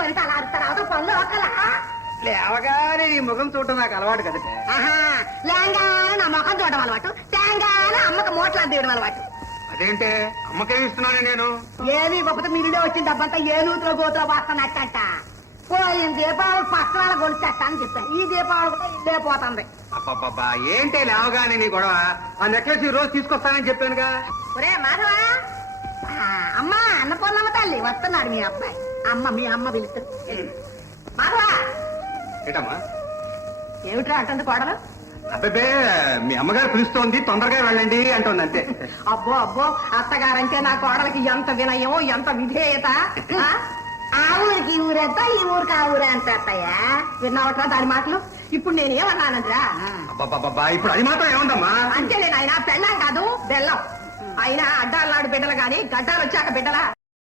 పని అలా అరుస్తారు అవతల పనులు ఒకలా లేవగానే ఈ ముఖం చూడటం నాకు అలవాటు కదట. లేంగానే నా ముఖం చూడడం అలవాటు, తేంగానే అమ్మకి మోట్లాడి తీయడం అలవాటు. అదేంటే అమ్మకేమి ఇస్తున్నాను నేను? ఏది ఇవ్వకపోతే మీరుడే వచ్చిన డబ్బంతా ఏ నూతులో గోతులో వస్తున్నట్టంట. పోయిన దీపావళి పక్కన గొలుచట్ట అని చెప్పాను. ఈ దీపావళి కూడా ఇల్లే పోతుంది. అబ్బబ్బబ్బా ఏంటే లేవగానే నీ గొడవ? ఆ నెక్లెస్ ఈ రోజు తీసుకొస్తానని చెప్పానుగా. ఒరే మాధవ, అమ్మా అన్నపూర్ణమ్మ తల్లి వస్తున్నాడు మీ అబ్బాయి. మీ అమ్మ పిలుస్తుంది. మాధవ ఏటమ్మా? ఏమిట్రా అంటుంది కోడలు? అబ్బే మీ అమ్మగారు పిలుస్తోంది, తొందరగా వెళ్ళండి అంటోంది అంతే. అబ్బో అబ్బో, అత్తగారంటే నా కోడలకి ఎంత వినయం, ఎంత విధేయత. ఆ ఊరికి ఈ ఊరెంత, ఈ ఊరికి ఆ ఊరే ఎంత అత్తయ్యా. విన్నావట్రా దాని మాటలు? ఇప్పుడు నేనేమన్నానంట్రా? అబ్బబ్బబ్బా ఇప్పుడు అది మాత్రం ఏముందమ్మా? అంతేలే నాయన, పెళ్ళాం కాదు బెల్లం. అయినా అడ్డాలనాడు బిడ్డలు గాని గడ్డాలు వచ్చాక బిడ్డలా?